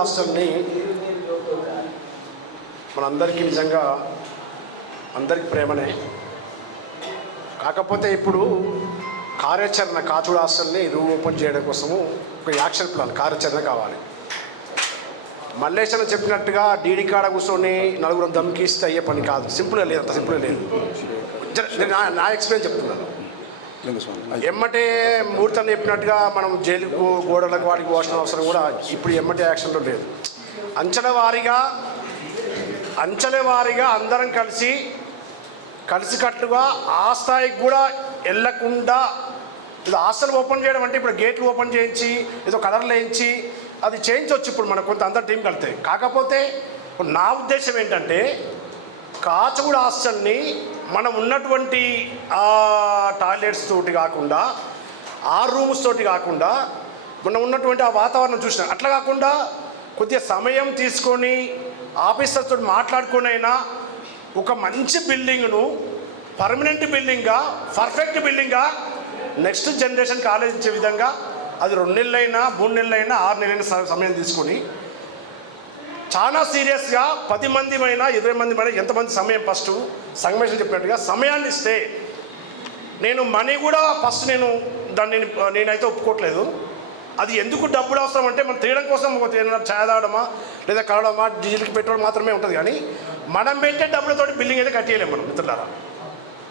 హాస్టల్ని మనందరికీ నిజంగా అందరికి ప్రేమనే. కాకపోతే ఇప్పుడు కార్యాచరణ కాచుడు హాస్టల్ని రూ ఓపెన్ చేయడం కోసము ఒక యాక్షన్ ప్లాన్ కార్యాచరణ కావాలి. మల్లేశ్వరం చెప్పినట్టుగా డీడీ కాడ కూర్చొని నలుగురం దమ్కిస్తే అయ్యే పని కాదు. సింపుల్గా లేదు అంత సింపుల్గా లేదు. నా- నా ఎక్స్పీరియన్స్ చెప్తున్నాను ఎమ్మటే ముహూర్తం చెప్పినట్టుగా మనం జైలుకు గోడలకు వాటికి పోవాల్సిన అవసరం కూడా ఇప్పుడు ఎమ్మటే యాక్షన్లో లేదు. అంచెల వారీగా అంచెల వారీగా అందరం కలిసి కలిసికట్టుగా ఆ స్థాయికి కూడా వెళ్ళకుండా ఇది హాస్టల్ ఓపెన్ చేయడం అంటే ఇప్పుడు గేట్లు ఓపెన్ చేయించి ఏదో కలర్లు వేయించి అది చేయించవచ్చు ఇప్పుడు మనకు కొంత అందరు టీం కలితే. కాకపోతే ఇప్పుడు నా ఉద్దేశం ఏంటంటే కాచగూడ హాస్టల్ని మనం ఉన్నటువంటి ఆ టాయిలెట్స్ తోటి కాకుండా ఆ రూమ్స్ తోటి కాకుండా మనం ఉన్నటువంటి ఆ వాతావరణం చూసిన అట్లా కాకుండా కొద్దిగా సమయం తీసుకొని ఆఫీసర్స్తో తోటి మాట్లాడుకొని అయినా ఒక మంచి బిల్డింగ్ను పర్మనెంట్ బిల్డింగ్గా పర్ఫెక్ట్ బిల్డింగ్గా నెక్స్ట్ జనరేషన్కి ఆలోచించే విధంగా అది రెండు నెలలైనా మూడు నెలలైనా ఆరు నెలలైన స- సమయం తీసుకొని చాలా సీరియస్గా పది మంది అయినా ఇరవై మంది అయినా ఎంతమంది సమయం ఫస్ట్ సంగమేశ్వరం చెప్పినట్టుగా సమయాన్ని ఇస్తే. నేను మనీ కూడా ఫస్ట్ నేను దాన్ని నేను నేనైతే ఒప్పుకోవట్లేదు అది ఎందుకు డబ్బులు అవసరం అంటే మనం తీయడం కోసం ఒక ఏదైనా ఛాయ్ తాగడమా లేదా కలవడమా డీజిల్కి పెట్రోల్ మాత్రమే ఉంటుంది కానీ మనం పెట్టే డబ్బులతో బిల్డింగ్ అయితే కట్టేయలేము మనం మిత్రులారా.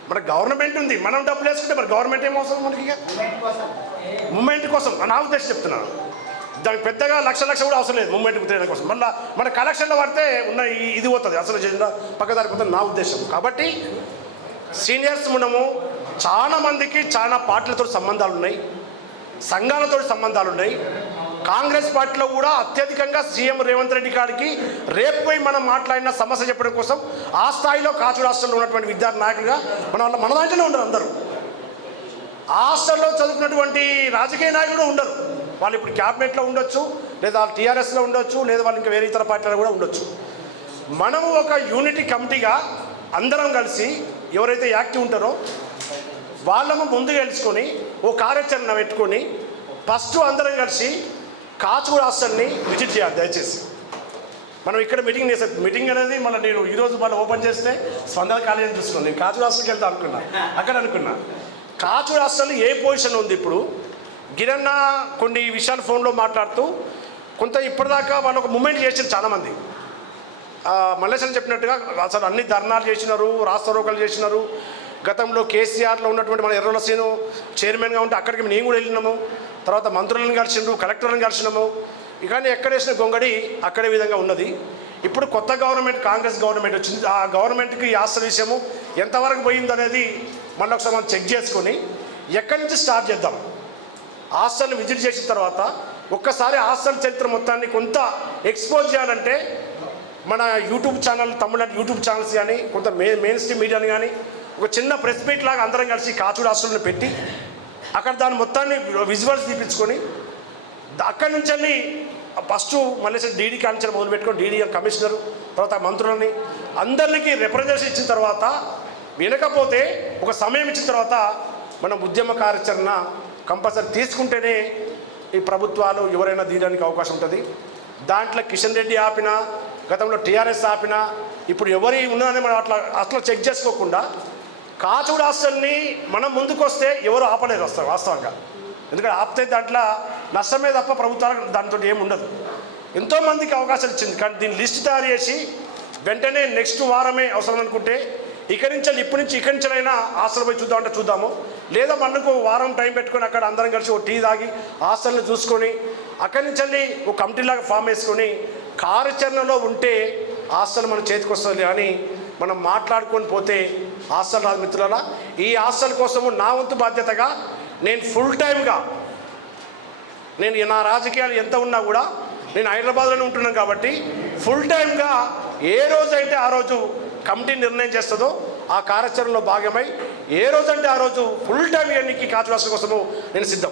మన గవర్నమెంట్ ఉంది మనం డబ్బులు వేసుకుంటే మరి గవర్నమెంట్ ఏం అవసరం మనకి? మూమెంట్ కోసం. నా ఉద్దేశం చెప్తున్నాను దానికి పెద్దగా లక్ష లక్ష కూడా అవసరం లేదు మూమెంట్ తిరగడం కోసం. మళ్ళీ మన కలెక్షన్లో పడితే ఉన్న ఈ- ఇది పోతుంది అసలు చేసిన పక్కదారి పోతుంది నా ఉద్దేశం. కాబట్టి సీనియర్స్ మనము చాలా మందికి చాలా పార్టీలతో సంబంధాలు ఉన్నాయి సంఘాలతో సంబంధాలు ఉన్నాయి. కాంగ్రెస్ పార్టీలో కూడా అత్యధికంగా సీఎం రేవంత్ రెడ్డి గారికి రేపు పోయి మనం మాట్లాడిన సమస్య చెప్పడం కోసం ఆ స్థాయిలో కాచు రాష్ట్రంలో ఉన్నటువంటి విద్యార్థి నాయకులుగా మన మన దాంట్లోనే ఉండరు అందరూ. ఆ హాస్టల్లో చదువుకున్నటువంటి రాజకీయ నాయకులు ఉండరు. వాళ్ళు ఇప్పుడు క్యాబినెట్లో ఉండొచ్చు లేదా వాళ్ళు టీఆర్ఎస్లో ఉండొచ్చు లేదా వాళ్ళు ఇంకా వేరే ఇతర పార్టీలో కూడా ఉండొచ్చు. మనము ఒక యూనిటీ కమిటీగా అందరం కలిసి ఎవరైతే యాక్టివ్ ఉంటారో వాళ్ళము ముందు గెలుచుకొని ఓ కార్యాచరణ పెట్టుకొని ఫస్ట్ అందరం కలిసి కాచుగూడ హాస్టల్ని విజిట్ చేయాలి దయచేసి. మనం ఇక్కడ మీటింగ్ చేసే మీటింగ్ అనేది మళ్ళీ నేను ఈరోజు మళ్ళీ ఓపెన్ చేస్తే స్పందన కాలేజీ చూసుకున్నాను నేను కాచుగూడ హాస్టల్కి వెళ్తా అనుకున్నా అక్కడ అనుకున్నా. కాచుగూడ హాస్టల్ ఏ పొజిషన్ ఉంది ఇప్పుడు? గిరన్న కొన్ని విషయాలు ఫోన్లో మాట్లాడుతూ కొంత ఇప్పటిదాకా వాళ్ళు ఒక మూమెంట్ చేసారు చాలామంది. మల్లేశ్వరం చెప్పినట్టుగా అసలు అన్ని ధర్నాలు చేసినారు రాస్తారోకలు చేసినారు. గతంలో కేసీఆర్లో ఉన్నటువంటి మన ఎర్రల సీను చైర్మన్గా ఉంటే అక్కడికి మేము కూడా వెళ్ళినాము. తర్వాత మంత్రులను కలిసిండ్రు కలెక్టర్లను కలిసినాము. కానీ ఎక్కడ వేసిన గొంగడి అక్కడే విధంగా ఉన్నది. ఇప్పుడు కొత్త గవర్నమెంట్ కాంగ్రెస్ గవర్నమెంట్ వచ్చింది. ఆ గవర్నమెంట్కి ఈ విషయము ఎంతవరకు పోయిందనేది మళ్ళీ ఒకసారి మనం చెక్ చేసుకొని ఎక్కడి నుంచి స్టార్ట్ చేద్దాం? హాస్టల్ని విజిట్ చేసిన తర్వాత ఒక్కసారి హాస్టల్ చరిత్ర మొత్తాన్ని కొంత ఎక్స్పోజ్ చేయాలంటే మన YouTube channel Tamil Nadu YouTube channels కానీ కొంత మే మెయిన్ స్ట్రీమ్ మీడియాని కానీ ఒక చిన్న ప్రెస్ మీట్ లాగా అందరం కలిసి కాచూడు హాస్టల్ని పెట్టి అక్కడ దాని మొత్తాన్ని విజువల్స్ తీపించుకొని అక్కడి నుంచి వెళ్ళి ఫస్ట్ మళ్ళీ డీడీ కాన్సర్ మొదలు పెట్టుకొని డీడీ కమిషనర్ తర్వాత మంత్రులని అందరికీ రిప్రజెంటేషన్ ఇచ్చిన తర్వాత వినకపోతే ఒక సమయం ఇచ్చిన తర్వాత మనం ఉద్యమ కార్యాచరణ కంపల్సరీ తీసుకుంటేనే ఈ ప్రభుత్వాలు ఎవరైనా తీయడానికి అవకాశం ఉంటుంది. దాంట్లో కిషన్ రెడ్డి ఆపినా గతంలో టీఆర్ఎస్ ఆపినా ఇప్పుడు ఎవరి ఉన్నదని మనం అట్లా అట్లా చెక్ చేసుకోకుండా కాచూడు హాస్టల్ని మనం ముందుకొస్తే ఎవరు ఆపలేదు వస్తారు వాస్తవంగా. ఎందుకంటే ఆపితే దాంట్లో నష్టమే తప్ప ప్రభుత్వాలకు దాంతో ఏమి ఉండదు. ఎంతోమందికి అవకాశాలు ఇచ్చింది. కానీ దీన్ని లిస్ట్ తయారు చేసి వెంటనే నెక్స్ట్ వారమే అవసరం అనుకుంటే ఇక్కడి నుంచి వెళ్ళి ఇప్పటి నుంచి ఇక్కడి నుంచి అయినా హాస్టల్ పోయి చూద్దామంటే చూద్దాము. లేదా మనకు వారం టైం పెట్టుకొని అక్కడ అందరం కలిసి ఒక టీ తాగి హాస్టల్ని చూసుకొని అక్కడి నుంచి వెళ్ళి ఒక కమిటీలాగా ఫామ్ వేసుకొని కార్యాచరణలో ఉంటే హాస్టల్ మన చేతికి వస్తుంది అని మనం మాట్లాడుకొని పోతే హాస్టల్ రాదు మిత్రులారా. ఈ హాస్టల్ కోసము నా వంతు బాధ్యతగా నేను ఫుల్ టైమ్గా నేను నా రాజకీయాలు ఎంత ఉన్నా కూడా నేను హైదరాబాద్లోనే ఉంటున్నాను కాబట్టి ఫుల్ టైమ్గా ఏ రోజైతే ఆ రోజు కమిటీ నిర్ణయం చేస్తుందో ఆ కార్యాచరణలో భాగమై ఏ రోజంటే ఆ రోజు ఫుల్ టైం ఎన్నికి కాచువాసం కోసము నేను సిద్ధం.